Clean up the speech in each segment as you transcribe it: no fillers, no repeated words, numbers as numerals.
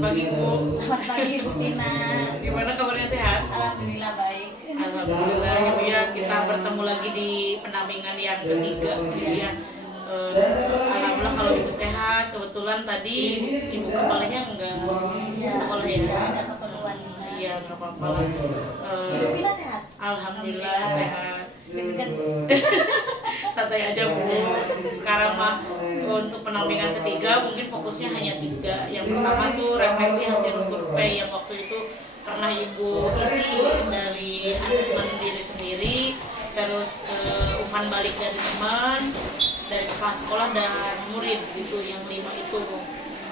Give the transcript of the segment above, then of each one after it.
pagi Bu. Selamat pagi Bu Pina. Gimana kabarnya, sehat? Alhamdulillah baik. Alhamdulillah ya Bu ya, kita bertemu lagi di pendampingan yang ketiga gitu ya. Alhamdulillah kalau Ibu sehat, kebetulan tadi Ibu kepalanya enggak sekolah ya. Ada keperluan. Iya, nggak apa-apa lah. Ibu Pina sehat? Alhamdulillah sehat. Deg-degan. Santai aja Bu. Sekarang mah untuk pendampingan ketiga mungkin fokusnya hanya 3. Yang pertama tuh refleksi hasil survei yang waktu itu pernah Ibu isi dari asesmen diri sendiri, terus umpan balik dari teman, dari kepala sekolah dan murid gitu, yang 5 itu.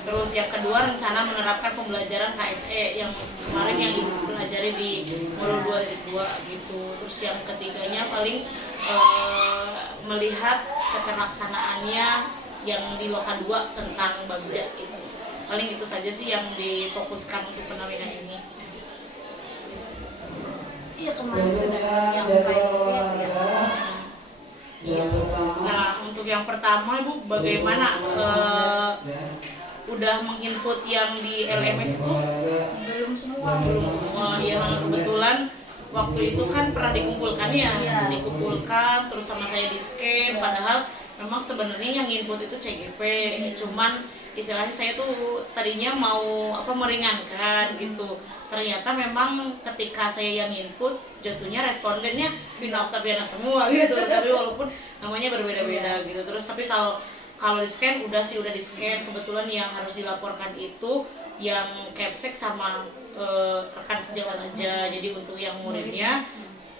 Terus yang kedua rencana menerapkan pembelajaran KSE yang kemarin yang Ibu pelajari di modul 2 gitu. Terus yang ketiganya paling melihat keterlaksanaannya yang di Loka 2 tentang Bagja itu. Paling itu saja sih yang difokuskan untuk pendampingan ini. Iya kemarin itu yang baik itu ya. Iya. Nah, untuk yang pertama Ibu bagaimana udah menginput yang di LMS itu? Belum semua. Ya kebetulan waktu itu kan pernah dikumpulkan ya, dikumpulkan terus sama saya di scan, padahal memang sebenarnya yang input itu CGP, cuman istilahnya saya tuh tadinya mau meringankan gitu. Ternyata memang ketika saya yang input jatuhnya respondennya Vina Oktaviana semua gitu, tapi walaupun namanya berbeda-beda gitu. Terus tapi kalau di scan udah di scan, kebetulan yang harus dilaporkan itu yang capsek sama rekan sejawat aja. Jadi untuk yang muridnya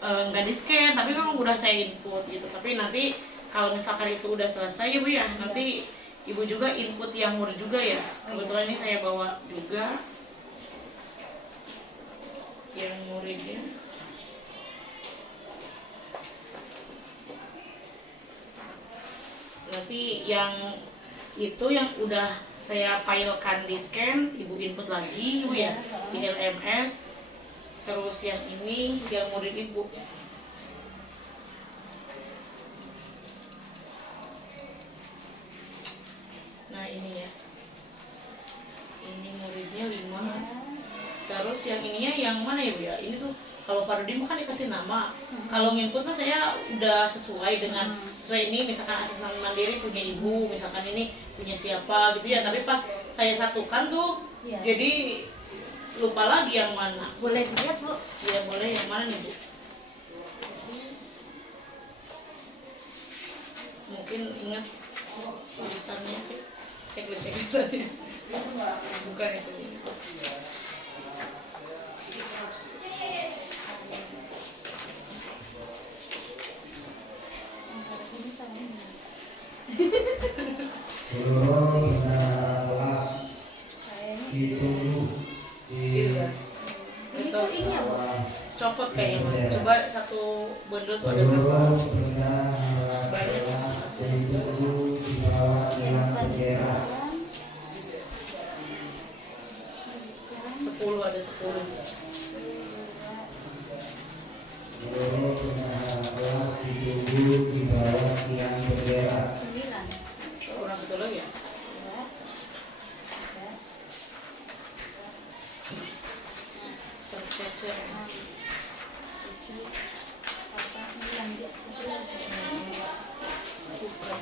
nggak di scan, tapi memang udah saya input gitu. Tapi nanti kalau misalkan itu udah selesai ya Bu ya, nanti Ibu juga input yang murid juga ya. Kebetulan ini saya bawa juga yang muridnya. Nanti yang itu yang udah saya filekan di scan, Ibu input lagi Ibu ya di LMS. Terus yang ini yang murid Ibu. Nah ini ya, ini muridnya 5. Terus yang ininya yang mana ya Bu ya? Ini tuh kalau paradigma kan dikasih nama. Kalau nginput mah saya udah sesuai dengan ini, misalkan asesmen mandiri punya Ibu, misalkan ini punya siapa gitu ya. Tapi pas saya satukan tuh jadi lupa lagi yang mana. Boleh dilihat Bu? Iya boleh, yang mana nih Bu? Mungkin ingat tulisannya, cek tulisannya. Bukan itu. Itu ini ya Bu? Copot kayaknya. Coba satu bundle tuh ada berapa? Banyak. 10, ada 10. Orang betul lagi ya? Tercecer. Bukan.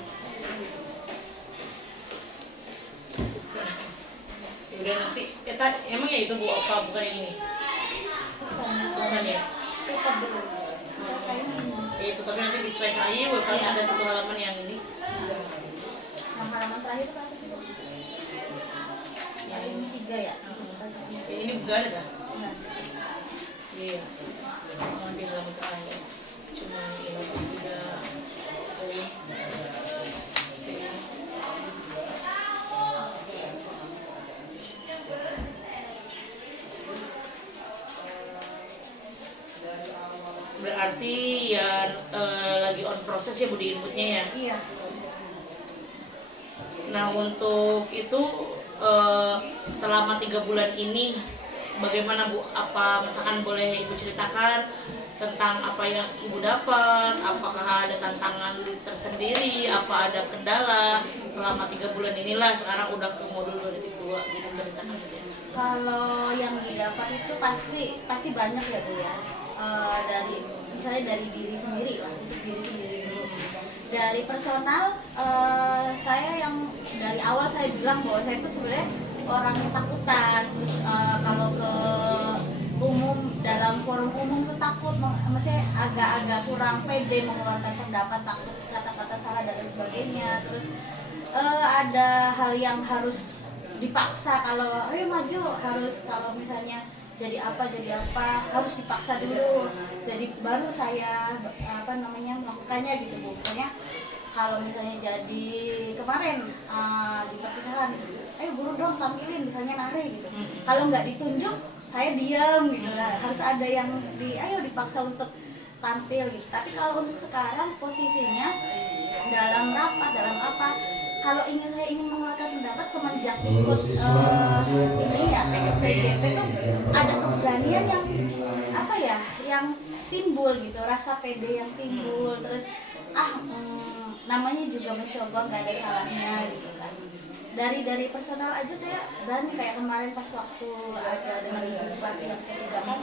Udah nanti, emang ya itu Bu apa? Bukan yang ini? Bukan ya? Itu tapi nanti di swipe lagi, paling ada satu halaman yang ini. Yang halaman terakhir itu apa sih Bu? Yang ini 3 ya? Ini bukan ada kan? Enggak. Iya. Di halaman terakhir. Cuma ini aja tidak. Berarti ya lagi on proses ya Bu di inputnya ya? Iya. Nah untuk itu selama 3 bulan ini bagaimana Bu? Apa misalkan boleh Ibu ceritakan tentang apa yang Ibu dapat? Apakah ada tantangan tersendiri? Apa ada kendala selama selama 3 bulan inilah, sekarang udah ke modul 2.2 gitu ceritakan aja. Kalau yang didapat itu pasti banyak ya Bu ya. Dari misalnya dari diri sendiri lah, untuk diri sendiri dulu. Dari personal, saya yang dari awal saya bilang bahwa saya itu sebenarnya orang yang takutan. Terus kalau ke umum, dalam forum umum tuh takut, maksudnya agak-agak kurang pede mengeluarkan pendapat, takut kata-kata salah dan lain sebagainya. Terus ada hal yang harus dipaksa, kalau ayo maju harus, kalau misalnya jadi apa harus dipaksa dulu, jadi baru saya melakukannya gitu Bu. Pokoknya kalau misalnya jadi kemarin di perpisahan, ayo buru dong tampilin misalnya nari gitu, kalau nggak ditunjuk saya diam gitu lah, harus ada yang ayo dipaksa untuk tampil gitu. Tapi kalau untuk sekarang posisinya dalam rapat, dalam apa, kalau saya ingin mengeluarkan pendapat semenjak ikut ini ya CGP tuh ada keberanian yang yang timbul gitu, rasa pede yang timbul. Terus namanya juga mencoba, nggak ada salahnya gitu kan. Dari personal aja saya berani, kayak kemarin pas waktu ada dengan Ibu Bupati yang kebijakan,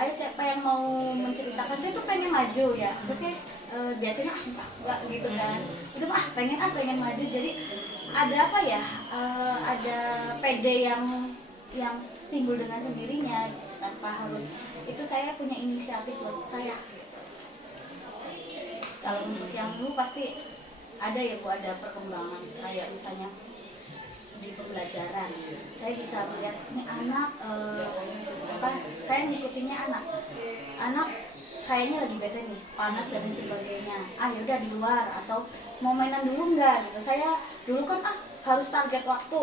ayo siapa yang mau menceritakan, saya tuh pengen maju ya, terus kayak biasanya enggak gitu kan, itu pengen maju. Jadi ada ada PD yang timbul dengan sendirinya tanpa harus itu saya punya inisiatif buat saya. Kalau untuk yang dulu pasti ada ya Bu, ada perkembangan, kayak misalnya di pembelajaran saya bisa melihat ini anak saya ngikutinnya anak kayaknya lagi bete nih, panas dan sebagainya, yaudah di luar, atau mau mainan dulu enggak gitu. Saya dulu kan harus target waktu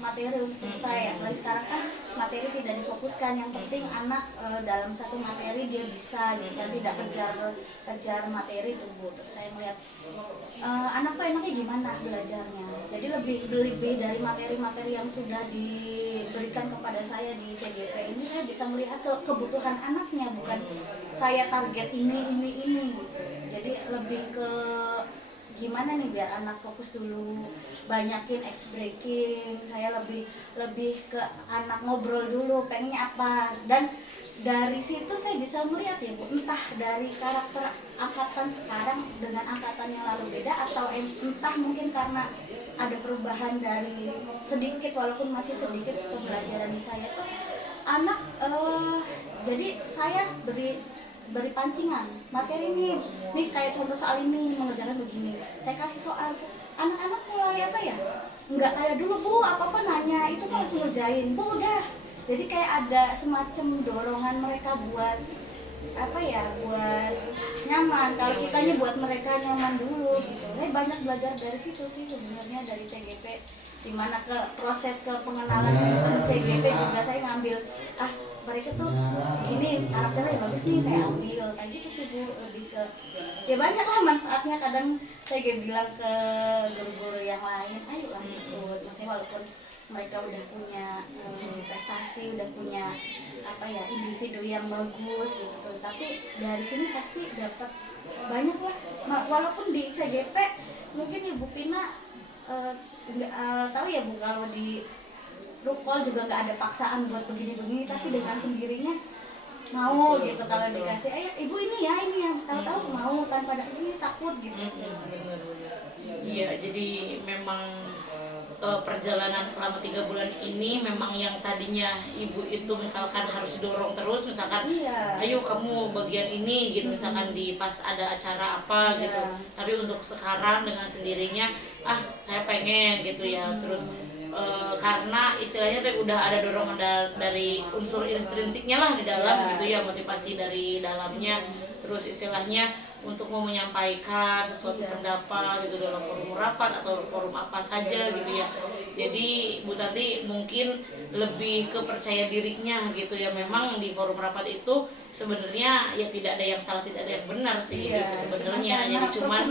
materi harus selesai. Apalagi sekarang kan materi tidak difokuskan, yang penting anak dalam satu materi dia bisa gitu kan, tidak kejar materi tuh Bu. Terus saya melihat anak tuh enaknya gimana belajarnya, jadi lebih dari materi-materi yang sudah diberikan kepada saya di CGP ini, saya bisa melihat kebutuhan anaknya, bukan saya target ini gitu. Jadi lebih ke gimana nih biar anak fokus dulu, banyakin ice breaking, saya lebih ke anak ngobrol dulu pengennya apa, dan dari situ saya bisa melihat ya Bu, entah dari karakter angkatan sekarang dengan angkatan yang lalu beda, atau entah mungkin karena ada perubahan dari sedikit, walaupun masih sedikit pembelajaran di saya tuh anak jadi saya beri pancingan materi nih kayak contoh soal ini mengerjakan begini, saya kasih soal, anak-anak mulai nggak kayak dulu Bu, apa nanya itu kan langsung ngerjain Bu udah. Jadi kayak ada semacam dorongan mereka buat buat nyaman, kalau kitanya buat mereka nyaman dulu gitu. Saya banyak belajar dari situ sih sebenarnya, dari CGP, dimana ke proses ke pengenalan teman-teman CGP juga saya ngambil mereka tuh gini karakternya yang bagus nih, saya ambil kayak gitu sih Bu. Lebih ke ya banyak lah manfaatnya. Kadang saya bilang ke guru-guru yang lain, ayolah ikut, maksudnya walaupun mereka udah punya prestasi, udah punya individu yang bagus gitu, tapi dari sini pasti dapat banyak lah. Walaupun di CGP mungkin Ibu Pina nggak tahu ya Bu, kalau di Rukol juga nggak ada paksaan buat begini-begini, tapi dengan sendirinya mau gitu. Kalau dikasih ayo Ibu ini yang tahu-tahu mau, tanpa ada ini takut gitu. Iya, jadi memang perjalanan selama 3 bulan ini memang yang tadinya Ibu itu misalkan harus dorong terus, misalkan ayo kamu bagian ini gitu, misalkan di pas ada acara apa gitu, tapi untuk sekarang dengan sendirinya saya pengen gitu ya. Terus karena istilahnya tuh udah ada dorongan dari unsur intrinsiknya lah di dalam gitu ya, motivasi dari dalamnya. Terus istilahnya untuk mau menyampaikan sesuatu pendapat gitu dalam forum rapat atau forum apa saja gitu ya. Jadi Bu Tati mungkin lebih ke percaya dirinya gitu ya. Memang di forum rapat itu sebenarnya ya tidak ada yang salah, tidak ada yang benar sih gitu sebenarnya. Jadi cuman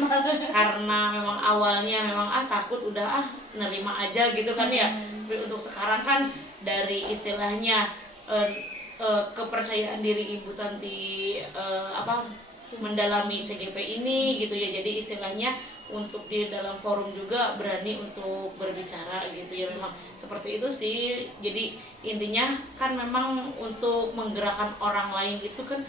karena memang awalnya memang takut udah nerima aja gitu kan ya. Tapi untuk sekarang kan dari istilahnya kepercayaan diri Ibu Tanti mendalami CGP ini gitu ya. Jadi istilahnya untuk di dalam forum juga berani untuk berbicara gitu ya, memang seperti itu sih. Jadi intinya kan memang untuk menggerakkan orang lain itu kan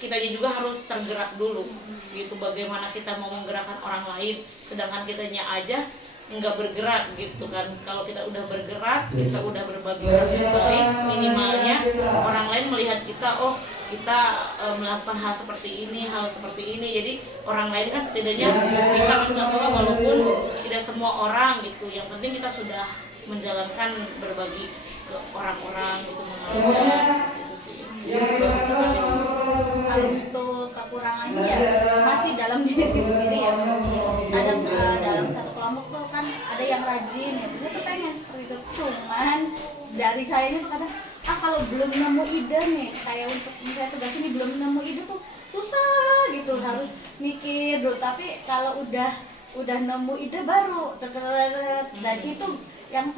kita juga harus tergerak dulu gitu. Bagaimana kita mau menggerakkan orang lain sedangkan kitanya aja nggak bergerak gitu kan. Kalau kita udah bergerak, kita udah berbagi yang baik, minimalnya orang lain melihat kita, oh kita melakukan hal seperti ini, hal seperti ini. Jadi orang lain kan setidaknya bisa mencontoh, walaupun tidak semua orang gitu. Yang penting kita sudah menjalankan berbagi ke orang-orang gitu, mengajak seperti itu sih. Bagus sekali. Kalau untuk kekurangannya ya masih dalam diri sendiri ya. Kadang dalam satu kelompok tuh kan ada yang rajin ya, saya tuh pengen seperti itu, cuman dari saya ini tuh kadang kalau belum nemu ide nih, kayak untuk misalnya tugas ini belum nemu ide tuh susah gitu, harus mikir dulu. Tapi kalau udah nemu ide baru dan itu yang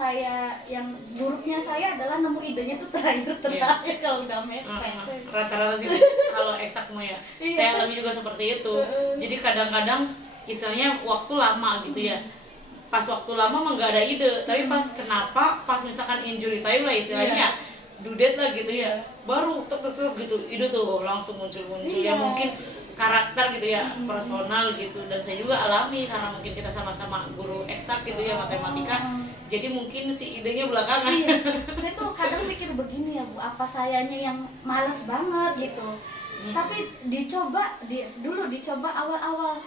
buruknya saya adalah nemu idenya tuh terakhir kalau udah mepet. Rata-rata sih kalau eksak mah ya. Saya alami juga seperti itu. Jadi kadang-kadang istilahnya waktu lama gitu ya. Pas waktu lama mah nggak ada ide, tapi pas misalkan injury time lah istilahnya, due date lah gitu ya, baru tuk gitu ide tuh langsung muncul ya. Mungkin karakter gitu ya, personal gitu. Dan saya juga alami karena mungkin kita sama-sama guru eksak gitu ya, matematika. Jadi mungkin si idenya belakangan. Saya tuh kadang mikir begini ya Bu, apa sayanya yang males banget gitu. Tapi dulu dicoba awal-awal,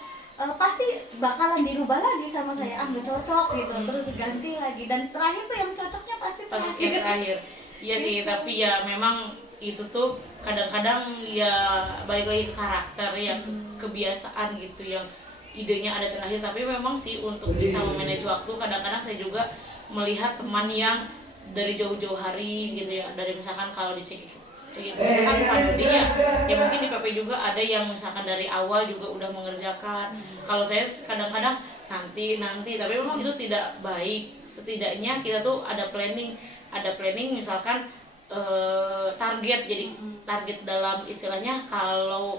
pasti bakalan dirubah lagi sama saya, nggak cocok gitu, terus ganti lagi, dan terakhir tuh yang cocoknya pasti terakhir. Iya sih, tapi ya memang itu tuh kadang-kadang ya balik lagi ke karakter ya, kebiasaan gitu yang idenya ada terakhir. Tapi memang sih untuk bisa memanage waktu, kadang-kadang saya juga melihat teman yang dari jauh-jauh hari gitu ya, dari misalkan kalau di CGP itu kan Pak Dodi ya mungkin di PP juga ada yang misalkan dari awal juga udah mengerjakan. Kalau saya kadang-kadang nanti, tapi memang itu tidak baik. Setidaknya kita tuh ada planning misalkan target. Jadi target dalam istilahnya kalau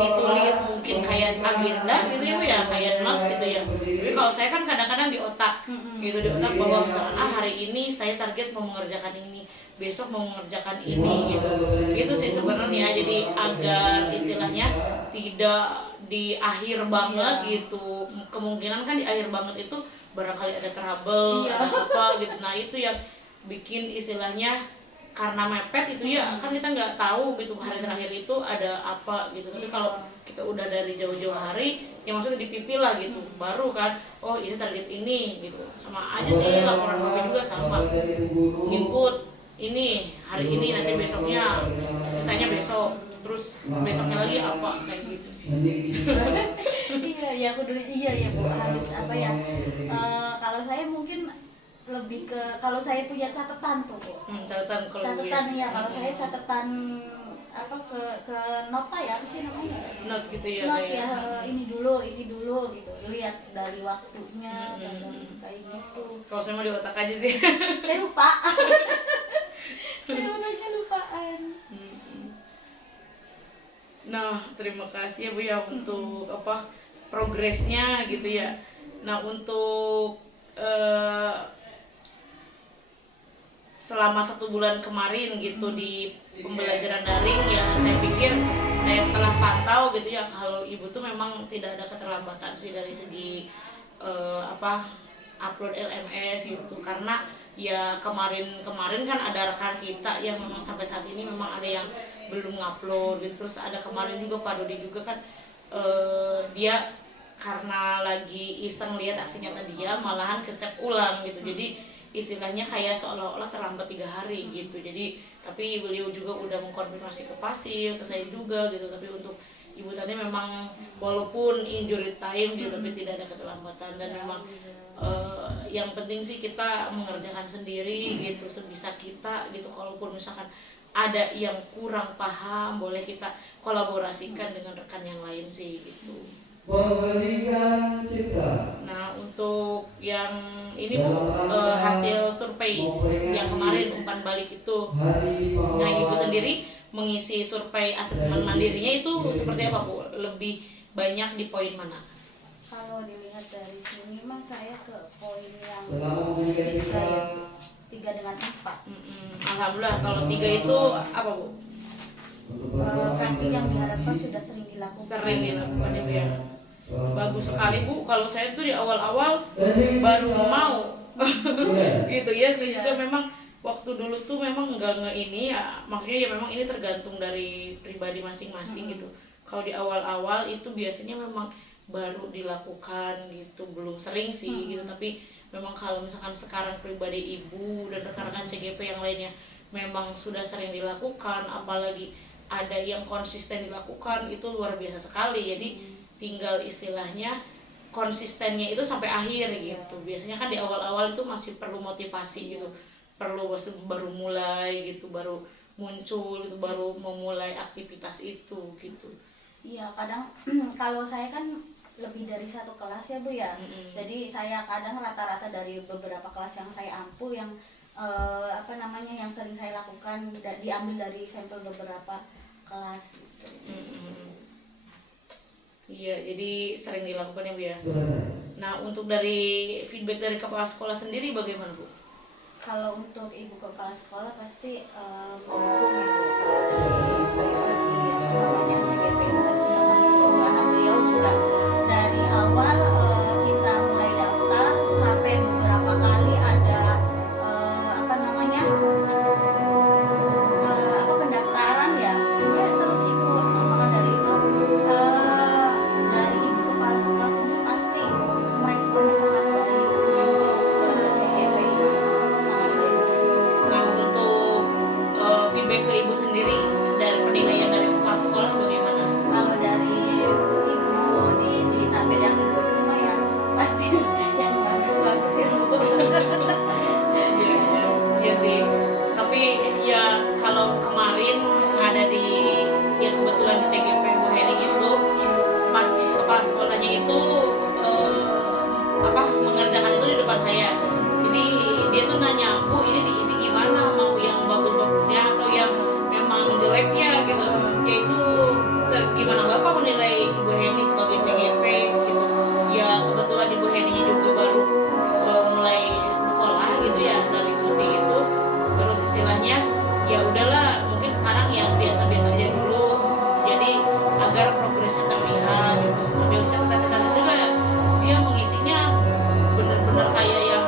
ditulis mungkin kayak agenda gitu ya Bu ya, kayak note gitu ya. Tapi kalau saya kan kadang-kadang di otak gitu, di otak bahwa misalkan hari ini saya target mau mengerjakan ini, besok mau mengerjakan ini gitu sih sebenarnya. Jadi agar istilahnya tidak di akhir banget gitu. Kemungkinan kan di akhir banget itu barangkali ada trouble, ada apa gitu. Nah itu yang bikin istilahnya, karena mepet itu ya kan kita nggak tahu gitu hari terakhir itu ada apa gitu. Tapi kalau kita udah dari jauh-jauh hari ya maksudnya dipipil lah gitu, baru kan oh ini target ini gitu. Sama aja sih laporan PP juga sama, input ini hari ini, nanti besoknya sisanya besok, terus besoknya lagi apa, kayak gitu sih. iya Bu, harus apa ya, kalau saya mungkin lebih ke, kalau saya punya catatan tuh Bu. Catatan ya, kalau saya catatan apa ke nota ya, apa sih namanya? Note gitu ya. Note ya, ini dulu gitu. Lihat dari waktunya dan kayak gitu. Kalau saya mau di otak aja sih. Saya lupa. Saya orangnya lupaan. Nah, terima kasih ya Bu ya untuk apa progresnya gitu ya. Nah, untuk selama 1 bulan kemarin gitu di pembelajaran daring ya, saya pikir saya telah pantau gitu ya, kalau Ibu tuh memang tidak ada keterlambatan sih dari segi upload LMS gitu. Karena ya kemarin kan ada rekan kita yang memang sampai saat ini memang ada yang belum ngupload gitu. Terus ada kemarin juga Pak Dodi juga kan, dia karena lagi iseng lihat aksi nyata dia malahan ke-save ulang gitu. Jadi istilahnya kayak seolah-olah terlambat 3 hari gitu. Jadi tapi beliau juga udah mengkonfirmasi ke Pasil, ke saya juga gitu. Tapi untuk Ibu Tani memang walaupun injury time gitu, tapi tidak ada keterlambatan. Dan memang yang penting sih kita mengerjakan sendiri gitu sebisa kita gitu. Kalaupun misalkan ada yang kurang paham, boleh kita kolaborasikan dengan rekan yang lain sih gitu. Nah, untuk yang ini Bu, hasil survei yang kemarin umpan balik itu, nah Ibu sendiri mengisi survei asesmen mandirinya itu seperti apa Bu? Lebih banyak di poin mana? Kalau dilihat dari sini mah saya ke poin yang 3 ya, 3 dengan 4. Alhamdulillah. Kalau 3 itu apa Bu? Praktik yang diharapkan sudah sering dilakukan. Sering dilakukan ya Bu ya. Bagus sekali Bu. Kalau saya tuh di awal-awal baru mau gitu ya, sehingga memang waktu dulu tuh memang enggak ini ya, maksudnya ya memang ini tergantung dari pribadi masing-masing gitu. Kalau di awal-awal itu biasanya memang baru dilakukan gitu, belum sering sih gitu. Tapi memang kalau misalkan sekarang pribadi ibu dan rekan-rekan CGP yang lainnya memang sudah sering dilakukan, apalagi ada yang konsisten dilakukan, itu luar biasa sekali. Jadi tinggal istilahnya konsistennya itu sampai akhir gitu. Biasanya kan di awal-awal itu masih perlu motivasi gitu, perlu baru mulai gitu, baru muncul itu, baru memulai aktivitas itu gitu. Iya, kadang kalau saya kan lebih dari 1 kelas ya Bu ya. Jadi saya kadang rata-rata dari beberapa kelas yang saya ampu yang yang sering saya lakukan diambil dari sampel beberapa kelas gitu. Iya, jadi sering dilakukan ya Bu ya. Nah, untuk dari feedback dari kepala sekolah sendiri bagaimana Bu? Kalau untuk ibu kepala sekolah pasti mendukung ya Bu. Kalau dari saya segi CGP itu pasti sangat mendukung, karena beliau juga dari awal kita mulai daftar sampai beberapa kali ada pendaftaran ya, terus ikut. Maka dari itu dari ibu kepala sekolah sendiri pasti meresponnya sangat baik untuk CGP ini, sangat baik. Nah, untuk feedback ke ibu sendiri dari penilaian dari kepala sekolah bagaimana? Kalau dari ibu di tabel yang ibu itu mah ya pasti yang bagus-bagus ya Bu. Iya sih. Tapi ya kalau kemarin ada di ya kebetulan di CGP Bu Heni itu pas kepala sekolahnya itu mengerjakan itu di depan saya. Jadi dia tuh nanya, Bu ini diisi gimana, mau yang bagus-bagusnya atau yang memang jeleknya gitu. Yaitu gimana Bapak menilai Ibu Heni sebagai CGP gitu. Ya kebetulan Ibu Heni juga baru mulai sekolah gitu ya dari cuti itu. Terus istilahnya ya udahlah, mungkin sekarang yang biasa-biasa aja dulu. Jadi agar progresnya terlihat gitu. Sambil catatan-catatan juga dia mengisinya bener-bener kayak yang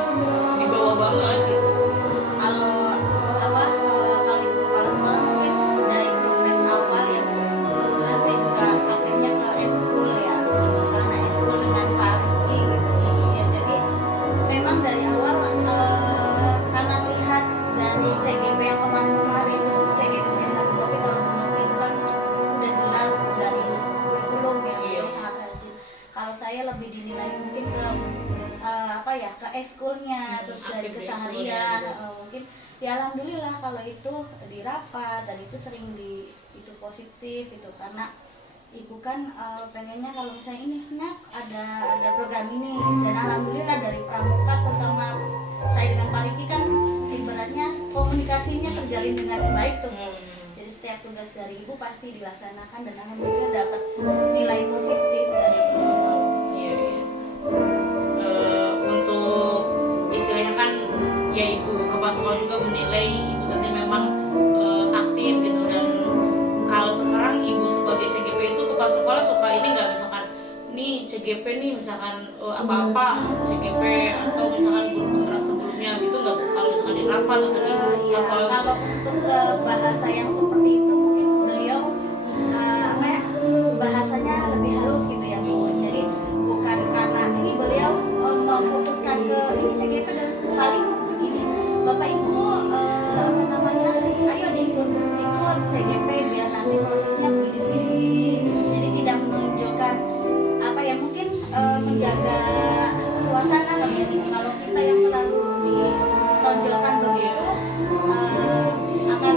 di bawah banget gitu. Kalau ibu kepala sekolah mungkin dari progres awal ya Bu. Kebetulan saya juga prakteknya ke eskul ya, karena eskul dengan Pak Riki gitu ya. Jadi memang dari awal karena melihat dari CGP yang kemarin terus CGP saya dengan Bu Kopi, kalau Bu Kopi itu kan udah jelas dari kurikulum ya, beliau sangat rajin. Kalau saya lebih dinilai mungkin ke ke eskulnya, terus dari keseharian mungkin ya alhamdulillah kalau itu di rapat dan itu sering itu positif itu, karena ibu kan pengennya kalau misalnya ini ada program ini, dan alhamdulillah dari pramuka terutama saya dengan Pak Riki kan ibaratnya komunikasinya terjalin dengan baik tuh. Jadi setiap tugas dari ibu pasti dilaksanakan dan alhamdulillah dapat nilai positif dari ibu. Iya. Untuk istilahnya kan ya ibu kepala sekolah juga menilai ibu tadi memang aktif gitu, dan kalau sekarang ibu sebagai CGP itu kepala sekolah suka ini nggak, misalkan nih CGP nih misalkan apa-apa CGP atau misalkan guru penggerak sebelumnya gitu nggak Bu? Kalau misalkan di rapat atau di Iya, kalau untuk ke bahasa yang seperti itu mungkin beliau bahasanya lebih halus gitu ya Bu. Jadi bukan karena ini beliau memfokuskan ke ini CGP dan paling begini, Bapak Ibu ayo ikut CGP biar nanti prosesnya begini. Jadi tidak menunjukkan mungkin menjaga suasana kali ya. Kalau kita yang terlalu ditonjolkan begitu akan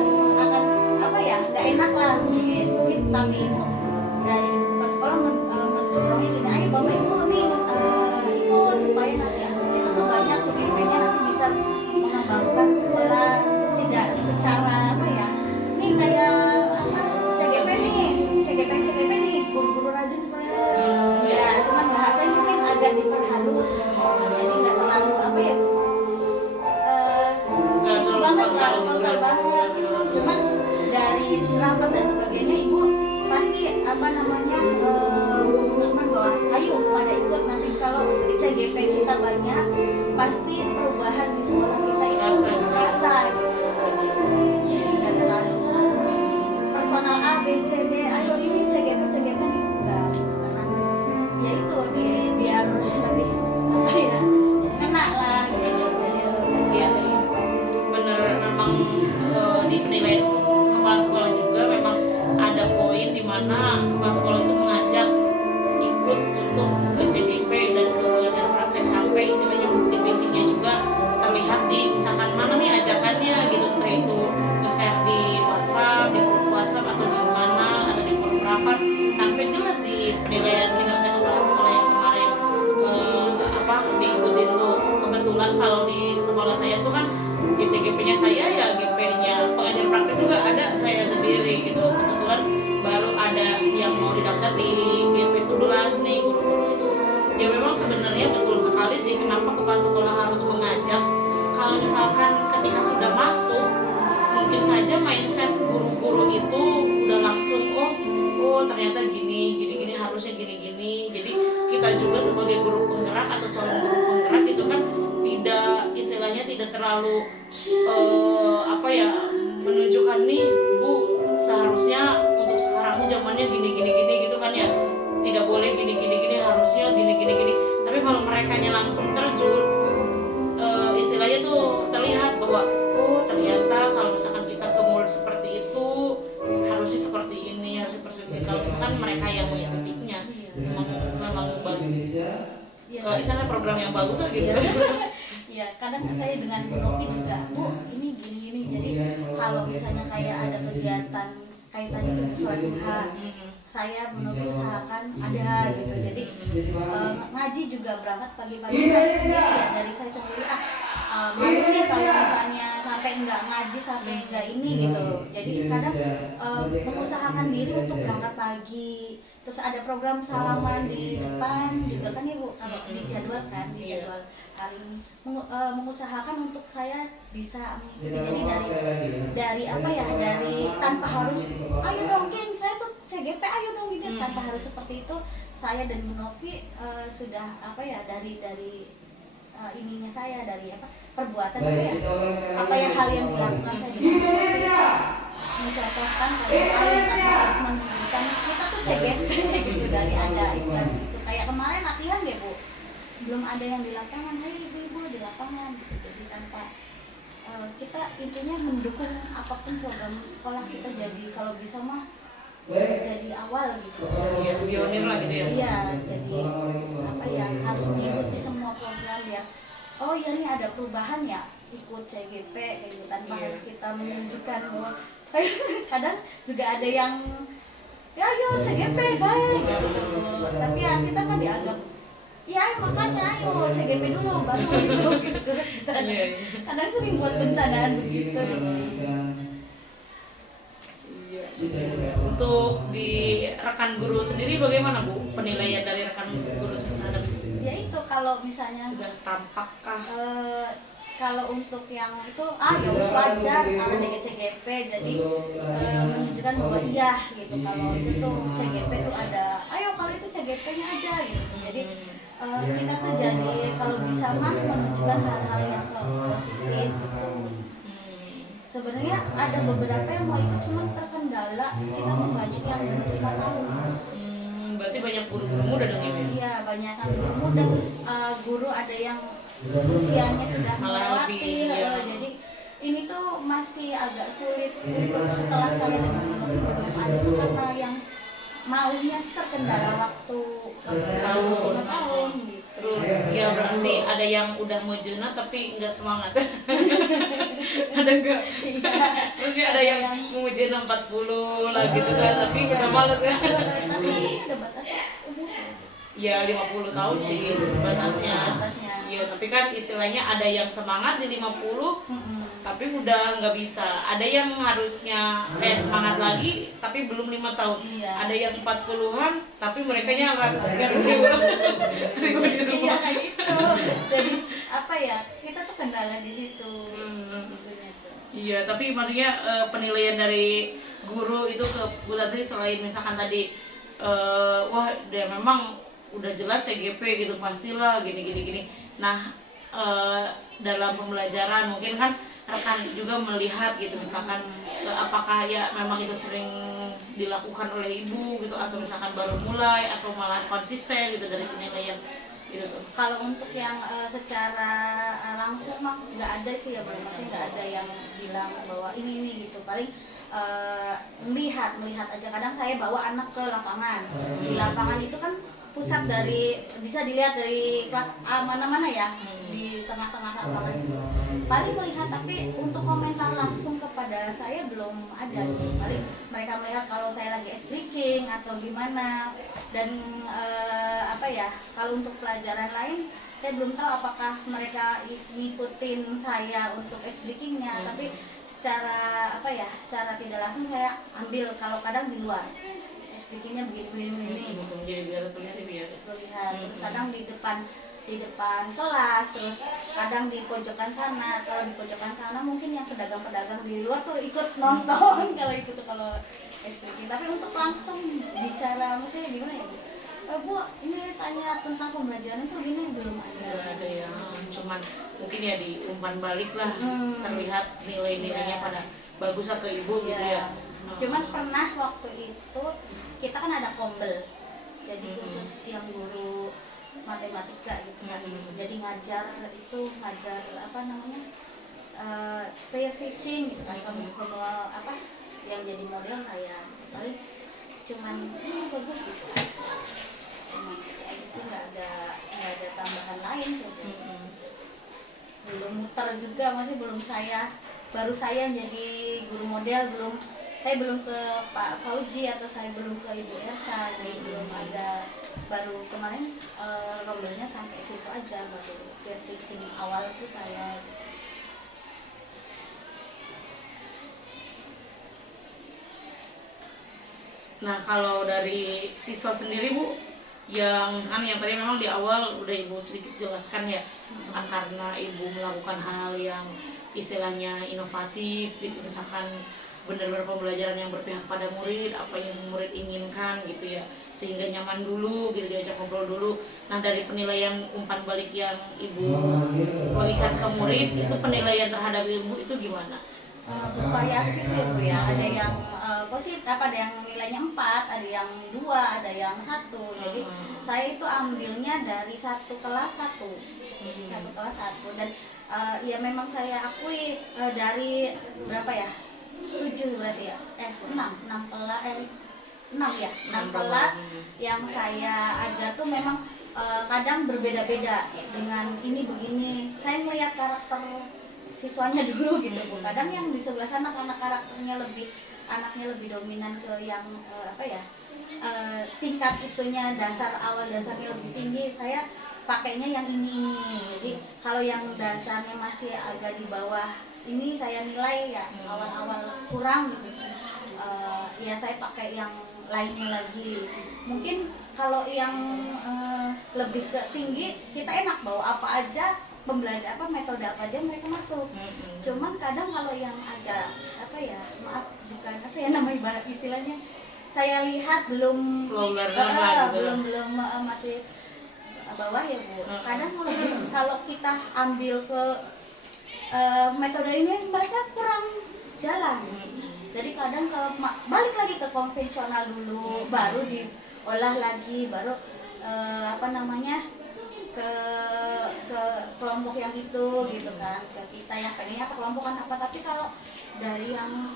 apa namanya pengumuman bahwa ayo pada ikut, nanti kalau CGP kita banyak pasti perubahan di sekolah kita itu terasa gitu. Jadi nggak terlalu personal A B C D, ayo ini CGP nih, enggak gitu. Karena ya itu biar lebih apa ya, kena lah gitu. Jadi Iya sih, bener memang di penilaian kepala sekolah juga memang ada poin di mana kepala sekolah itu mengajak ikut untuk ke CGP dan ke pengajar praktek, sampai istilahnya bukti fisiknya juga terlihat di misalkan mana nih ajakannya gitu, entah itu nge-share di WhatsApp, di grup WhatsApp atau di mana atau di forum rapat, sampai jelas di penilaian kinerja kepala sekolah yang kemarin diikutin tuh. Kebetulan kalau di sekolah saya tuh kan ya CGP-nya saya, ya GP-nya pengajar praktek juga ada saya sendiri gitu. Kebetulan baru ada yang mau didaftar di GP 11 nih guru-guru itu. Ya memang sebenarnya betul sekali sih kenapa kepala sekolah harus mengajak. Kalau misalkan ketika sudah masuk, mungkin saja mindset guru-guru itu udah langsung oh ternyata gini harusnya gini. Jadi kita juga sebagai guru penggerak atau calon guru penggerak itu kan tidak istilahnya tidak terlalu menunjukkan nih Bu seharusnya untuk sekarang tuh zamannya gini gitu kan ya, tidak boleh gini harusnya gini. Tapi kalau merekanya langsung terjun, istilahnya tuh terlihat bahwa oh ternyata kalau misalkan kita ke murid seperti itu harusnya seperti ini, harus seperti ini. Kalau misalkan mereka yang mengikutinya memang bagus, istilahnya program yang bagus lah gitu. Iya, kadang saya dengan Bu Novi juga, Bu ini gini. Jadi kalau misalnya kayak ada kegiatan kayak tadi tuh sholat duha, saya Bu Novi usahakan ada gitu. Jadi ngaji juga berangkat pagi-pagi saya sendiri ya, dari saya sendiri malu nih kalau misalnya sampai nggak ngaji, sampai nggak ini gitu. Jadi kadang mengusahakan diri untuk berangkat pagi. Terus ada program salaman di depan juga kan ya Bu, kalau dijadwal kan, dijadwal hari ini. Mengusahakan untuk saya bisa mengikuti. Jadi dari apa ya, dari tanpa harus ayo dong Gin, saya tuh CGP ayo dong Gin, tanpa harus seperti itu. Saya dan Bu Novi sudah apa ya, dari ininya saya, dari perbuatan apa ya hal yang dilakukan saya dengan Bu Novi mencontohkan kayak tanpa harus menunjukkan kita tuh CGP gitu. Dari ada istilah gitu, kayak kemarin latihan deh Bu, belum ada yang di lapangan, hai ibu-ibu di lapangan gitu. Jadi tanpa kita intinya mendukung apapun program sekolah kita, jadi kalau bisa mah jadi awal gitu. Iya, pionir lah gitu ya. Iya, jadi apa ya, harus mengikuti semua program ya. Oh ya nih ada perubahan ya, ikut CGP gitu, tanpa harus kita menunjukkan bahwa kadang juga ada yang ya ayo CGP baik gitu tuh. Tapi ya kita kan dianggap ya makanya ayo CGP dulu baru gitu bercanda. Kadang sering buat bercandaan begitu. Untuk di rekan guru sendiri bagaimana Bu penilaian dari rekan guru terhadap ya itu, kalau misalnya sudah tampakkah? Kalau untuk yang itu ya wajar karena dari CGP, jadi menunjukkan bahwa iya gitu, kalau itu tuh CGP tuh ada, ayo kalau itu CGP-nya aja gitu. Jadi kita tuh jadi kalau bisa mah menunjukkan hal-hal yang positif gitu. Sebenarnya ada beberapa yang mau ikut, cuma terkendala kita tuh banyak yang belum 5 tahun. Berarti banyak guru-guru muda dong ya? Iya, banyak yang guru muda, terus guru ada yang usianya sudah melewati, jadi ini tuh masih agak sulit untuk setelah saya dengan belum ada tuh, karena yang maunya terkendala waktu 5 tahun gitu. Terus ya berarti ada yang udah mau jenuh tapi nggak semangat. Ada nggak? Terus ada yang mau jenuh 40 lah gitu kan, tapi udah males ya. Tapi ada batasnya umur. Ya 50 tahun sih batasnya. Iya, tapi kan istilahnya ada yang semangat di 50, tapi udah nggak bisa. Ada yang harusnya semangat lagi tapi belum 5 tahun. Ada yang 40-an tapi merekanya ribut di rumah. Iya kayak gitu. Jadi apa ya, kita tuh kendala di situ. Iya, tapi maksudnya penilaian dari guru itu ke Bu Tantri selain misalkan tadi wah dia memang udah jelas CGP gitu, pastilah gini. Nah dalam pembelajaran mungkin kan rekan juga melihat gitu, misalkan apakah ya memang itu sering dilakukan oleh ibu gitu, atau misalkan baru mulai atau malah konsisten gitu dari penilaian gitu tuh. Kalau untuk yang secara langsung mah nggak ada sih ya, maksudnya nggak ada yang bilang bahwa ini gitu. Paling melihat aja. Kadang saya bawa anak ke lapangan. Di lapangan itu kan pusat dari, bisa dilihat dari kelas A mana-mana ya, di tengah-tengah lapangan itu. Paling melihat, tapi untuk komentar langsung kepada saya belum ada gitu. Paling mereka melihat kalau saya lagi speaking atau gimana. Dan apa ya, kalau untuk pelajaran lain saya belum tahu apakah mereka ngikutin saya untuk speakingnya, tapi secara apa ya, secara tidak langsung saya ambil. Kalau kadang di luar speakingnya begini Jadi biar terlihat terus kadang di depan kelas, terus kadang di pojokan sana. Kalau di pojokan sana mungkin yang pedagang-pedagang di luar tuh ikut nonton kalau itu tuh, kalau speaking. Tapi untuk langsung bicara maksudnya gimana ya, Bu, ini tanya tentang pembelajaran itu gini, belum ada ya, cuman mungkin ya di umpan balik lah, terlihat nilai-nilainya pada bagusnya ke ibu gitu ya. Cuman pernah waktu itu kita kan ada kombel, jadi khusus yang guru matematika gitu kan. Jadi ngajar apa namanya, peer teaching gitu kan. Kamu apa yang jadi model saya, paling cuman bagus gitu. Cuman itu aja sih, nggak ada tambahan lain gitu. Belum muter juga, masih belum baru saya jadi guru model, saya belum ke Pak Fauji atau saya belum ke Ibu Elsa, jadi belum ada. Baru kemarin rombelnya sampai situ aja, baru peer teaching awal itu saya. Nah kalau dari siswa sendiri Bu, yang misalkan yang tadi memang di awal udah Ibu sedikit jelaskan ya, misalkan karena Ibu melakukan hal yang istilahnya inovatif gitu, misalkan benar-benar pembelajaran yang berpihak pada murid, apa yang murid inginkan gitu ya, sehingga nyaman dulu gitu, diajak ngobrol dulu. Nah dari penilaian umpan balik yang Ibu bagikan ke murid, itu penilaian terhadap Ibu itu gimana? Bervariasi sih Bu ya, ada yang positif, ada yang nilainya 4, ada yang 2, ada yang 1. Jadi saya itu ambilnya dari satu kelas 1, dan ya memang saya akui dari berapa ya, 7 berarti ya, 6 kelas, 6 kelas yang saya ajar tuh memang kadang berbeda-beda dengan ini begini. Saya melihat karakter siswanya dulu gitu Bu. Kadang yang di sebelah sana karena anaknya lebih dominan ke yang apa ya, tingkat itunya, dasarnya lebih tinggi, saya pakainya yang ini. Jadi kalau yang dasarnya masih agak di bawah ini, saya nilai ya awal-awal kurang gitu. Ya saya pakai yang lainnya lagi. Mungkin kalau yang lebih ke tinggi, kita enak bawa apa aja, pembelajaran apa, metode apa aja mereka masuk. Cuman kadang kalau yang agak apa ya, maaf bukan apa ya namanya istilahnya, saya lihat belum slow learner lah gitu. belum masih bawah ya Bu. Kadang kalau kita ambil ke metode ini, mereka kurang jalan. Jadi kadang balik lagi ke konvensional dulu, baru diolah lagi, baru apa namanya, ke kelompok yang itu gitu kan, ke kita yang pengennya kelompokan apa. Tapi kalau dari yang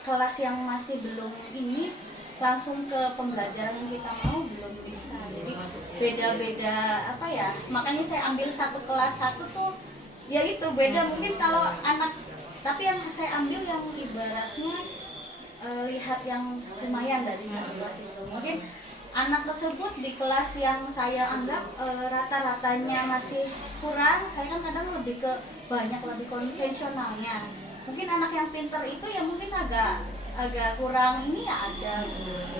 kelas yang masih belum ini, langsung ke pembelajaran yang kita mau, belum bisa. Jadi beda-beda apa ya, makanya saya ambil satu kelas 1 tuh ya itu beda. Mungkin kalau anak, tapi yang saya ambil yang ibaratnya lihat yang lumayan dari satu kelas itu, mungkin anak tersebut di kelas yang saya anggap rata-ratanya masih kurang, saya kan kadang lebih konvensionalnya. Mungkin anak yang pintar itu ya mungkin agak kurang ini ya ada.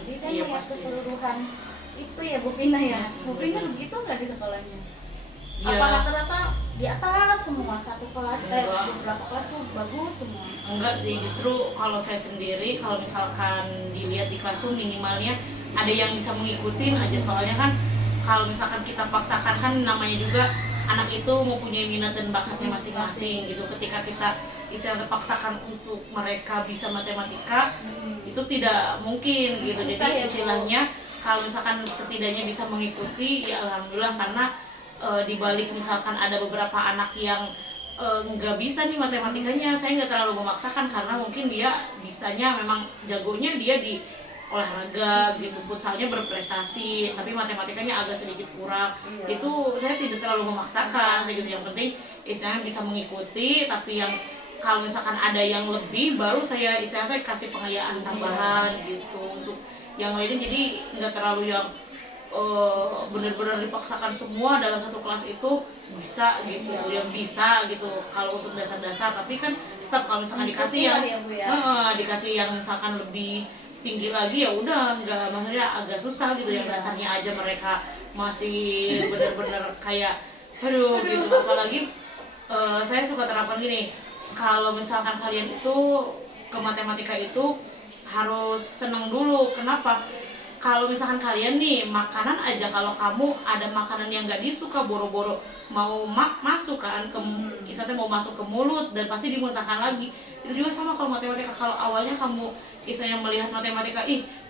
Jadi saya melihat keseluruhan itu ya Bu Pina ya. Bu Pina begitu nggak di sekolahnya? Ya. Apa rata-rata di atas semua satu kelas, beberapa kelas tuh bagus semua? Enggak sih, justru kalau saya sendiri, kalau misalkan dilihat di kelas tuh minimalnya ada yang bisa mengikutin aja, soalnya kan kalau misalkan kita paksakan kan namanya juga anak itu mempunyai minat dan bakatnya masing-masing gitu. Ketika kita istilahnya paksakan untuk mereka bisa matematika itu tidak mungkin gitu. Susah Jadi ya, Bu. istilahnya kalau misalkan setidaknya bisa mengikuti ya alhamdulillah, karena di balik misalkan ada beberapa anak yang nggak bisa nih matematikanya, saya nggak terlalu memaksakan karena mungkin dia bisanya memang jagonya dia di olahraga gitu, futsalnya berprestasi, tapi matematikanya agak sedikit kurang. Iya. Itu saya tidak terlalu memaksakan, saya gitu. Yang penting istilahnya bisa mengikuti, tapi yang kalau misalkan ada yang lebih baru saya istilahnya kasih pengayaan tambahan gitu untuk yang lainnya. Jadi nggak terlalu yang benar-benar dipaksakan semua dalam satu kelas itu bisa gitu, yang bisa gitu kalau untuk dasar-dasar. Tapi kan tetap kalau misalkan dikasih yang Ngikutin lah ya, Bu, ya. dikasih yang misalkan lebih tinggi lagi ya udah nggak, maksudnya agak susah gitu. Yang dasarnya aja mereka masih benar-benar kayak aduh gitu. Apalagi saya suka terapkan gini, kalau misalkan kalian itu ke matematika itu harus seneng dulu. Kenapa? Kalau misalkan kalian nih makanan aja, kalau kamu ada makanan yang nggak disuka boro-boro mau masuk kan ke misalnya mau masuk ke mulut dan pasti dimuntahkan lagi. Itu juga sama kalau matematika. Kalau awalnya kamu misalnya melihat matematika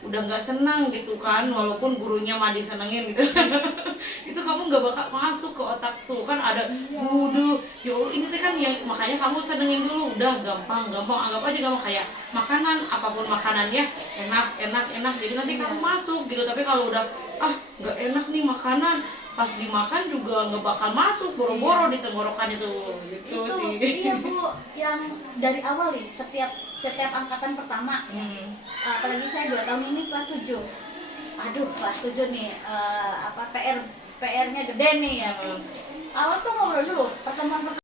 udah nggak senang gitu kan, walaupun gurunya mah disenengin gitu itu kamu nggak bakal masuk ke otak tuh kan, ada wuduh ya Allah ini tuh kan yang makanya kamu senengin dulu. Udah gampang anggap aja kamu kayak makanan, apapun makanannya enak jadi nanti kamu masuk gitu. Tapi kalau udah nggak enak nih makanan, pas dimakan juga nggak bakal masuk, boro-boro di tenggorokan itu gitu Itu sih. iya, Bu, yang dari awal nih setiap angkatan pertama apalagi saya 2 tahun ini kelas 7. Aduh, kelas 7 nih PR-nya gede nih ya. Awal tuh ngobrol dulu, pertemuan